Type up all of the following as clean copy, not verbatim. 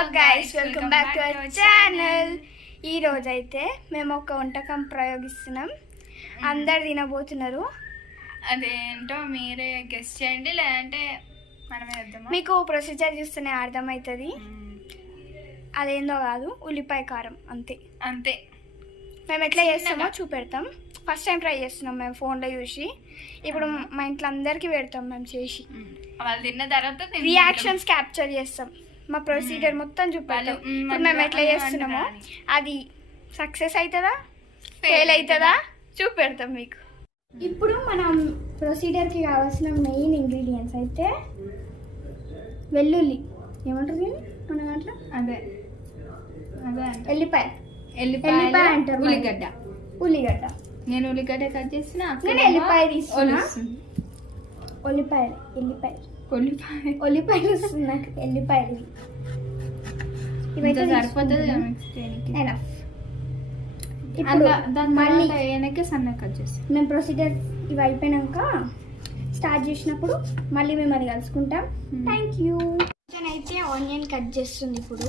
WhatsApp guys, welcome back to our channel. ఈ రోజైతే మేము ఒక వంటకం ప్రయోగిస్తున్నాం. అందరు తినబోతున్నారు. అదేంటో మీరే గెస్ట్ చేయండి, లేదంటే మనమే వేద్దామా? మీకు ప్రొసీజర్ చూస్తేనే అర్థమవుతుంది. అదేందో కాదు, ఉల్లిపాయ కారం అంతే అంతే. మేము ఎట్లా చేస్తామో చూపెడతాం. ఫస్ట్ టైం ట్రై చేస్తున్నాం మేము ఫోన్లో చూసి. ఇప్పుడు మా ఇంట్లో అందరికీ పెడతాం మేము చేసి. వాళ్ళు తిన్న తర్వాత రియాక్షన్స్ క్యాప్చర్ చేస్తాం. మా ప్రొసీజర్ మొత్తం చూపెడతాం. ఇప్పుడు మేము ఎట్లా చేస్తున్నామో అది సక్సెస్ అవుతుందా ఫెయిల్ అవుతుందా చూపెడతాం మీకు. ఇప్పుడు మనం ప్రొసీజర్కి కావాల్సిన మెయిన్ ఇంగ్రీడియంట్స్ అయితే వెల్లుల్లి, ఏమంటారు మన దాంట్లో, అదే ఎల్లిపాయ అంటారు, ఉల్లిగడ్డ. నేను ఉల్లిగడ్డ కట్ చేసిన, నేను ఎల్లిపాయ తీసుకున్నా. ఉల్లిపాయలు వస్తుంది నాకు. ఎల్లిపాయలు ఇవైతే సరిపోతుంది. మళ్ళీ వెనక్కి సన్నగా కట్ చేస్తాం. మేము ప్రొసీజర్ ఇవి అయిపోయినాక స్టార్ట్ చేసినప్పుడు మళ్ళీ మేము అది కలుసుకుంటాం. Thank you. అయితే ఆనియన్ కట్ చేస్తుంది. ఇప్పుడు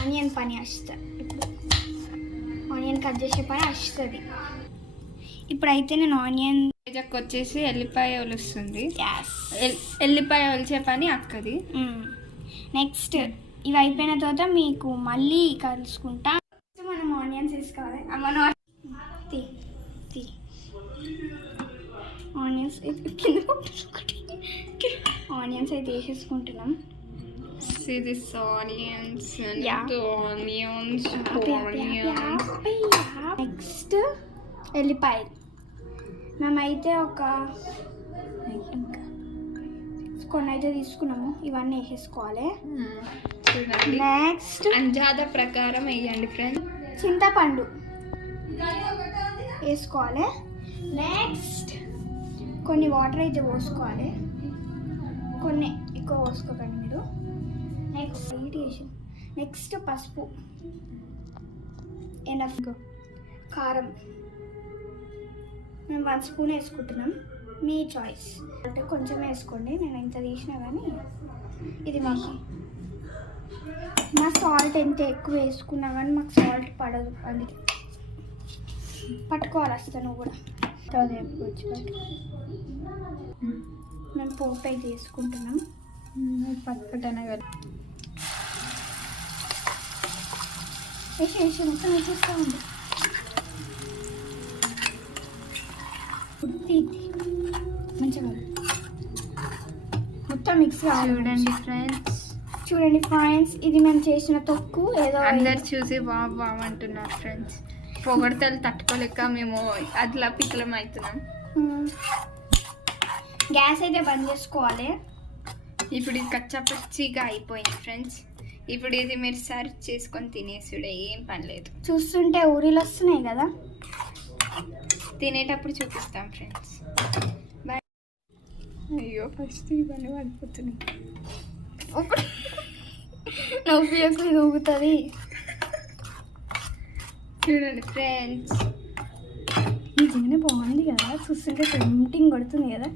ఆనియన్ పని వస్తుంది. ఇప్పుడు ఆనియన్ కట్ చేసే పని వస్తుంది. ఇప్పుడైతే నేను ఆనియన్ వచ్చేసి ఎల్లిపాయ ఒలుస్తుంది. ఎల్లిపాయ ఒలిచే పని అక్కది. నెక్స్ట్ ఇవి అయిపోయిన తర్వాత మీకు మళ్ళీ కలుసుకుంటా. మనం ఆనియన్స్ వేసుకోవాలి. ఆనియన్స్ అయితే వేసేసుకుంటున్నాం. నెక్స్ట్ ఎల్లిపాయలు మేమైతే కొన్ని అయితే తీసుకున్నాము. ఇవన్నీ వేసేసుకోవాలి. నెక్స్ట్ అంజాద ప్రకారం వేయండి ఫ్రెండ్స్. చింతపండు వేసుకోవాలి. నెక్స్ట్ కొన్ని వాటర్ అయితే పోసుకోవాలి. కొన్ని ఎక్కువ పోసుకోకండి మీరు. నెక్స్ట్ పసుపు, ఎనఫ్. కారం మేము 1 స్పూన్ వేసుకుంటున్నాం. మీ చాయిస్ అంటే కొంచెం వేసుకోండి. నేను ఇంత తీసినా కానీ ఇది మాకు మా సాల్ట్ ఎంత ఎక్కువ వేసుకున్నా కానీ మాకు సాల్ట్ పడదు. అందుకే పట్టుకోవాలి వస్తాను కూడా. మేము పోపు అయితే వేసుకుంటున్నాం. పట్టుకుంటానే కదా వేసి మొత్తం వేసేస్తూ ఉంది. మంచిగా మొత్తం మిక్స్ కావాలి. చూడండి ఫ్రెండ్స్, ఇది మేము చేసిన తొక్కు. ఏదో అందరు చూసి బాగుంటున్నారు ఫ్రెండ్స్. పొగడతలు తట్టుకోలేక మేము అట్లా పిక్కలం అవుతున్నాం. గ్యాస్ అయితే బంద్ చేసుకోవాలి. ఇప్పుడు ఇది కచ్చాపచ్చిగా అయిపోయింది ఫ్రెండ్స్. ఇప్పుడు ఇది మీరు సర్వ్ చేసుకొని తినేసుడే, ఏం పని లేదు. చూస్తుంటే ఊరిలో వస్తున్నాయి కదా, తినేటప్పుడు చూపిస్తాం ఫ్రెండ్స్. బాయ్. అయ్యో ఫస్ట్ ఇవన్నీ పడిపోతున్నాయి. నవ్వు ఎక్కువ ఊగుతుంది. చూడండి ఫ్రెండ్స్, నిజంగానే బాగుంది కదా, చూస్తుంటే టెంప్టింగ్ కొడుతుంది కదా.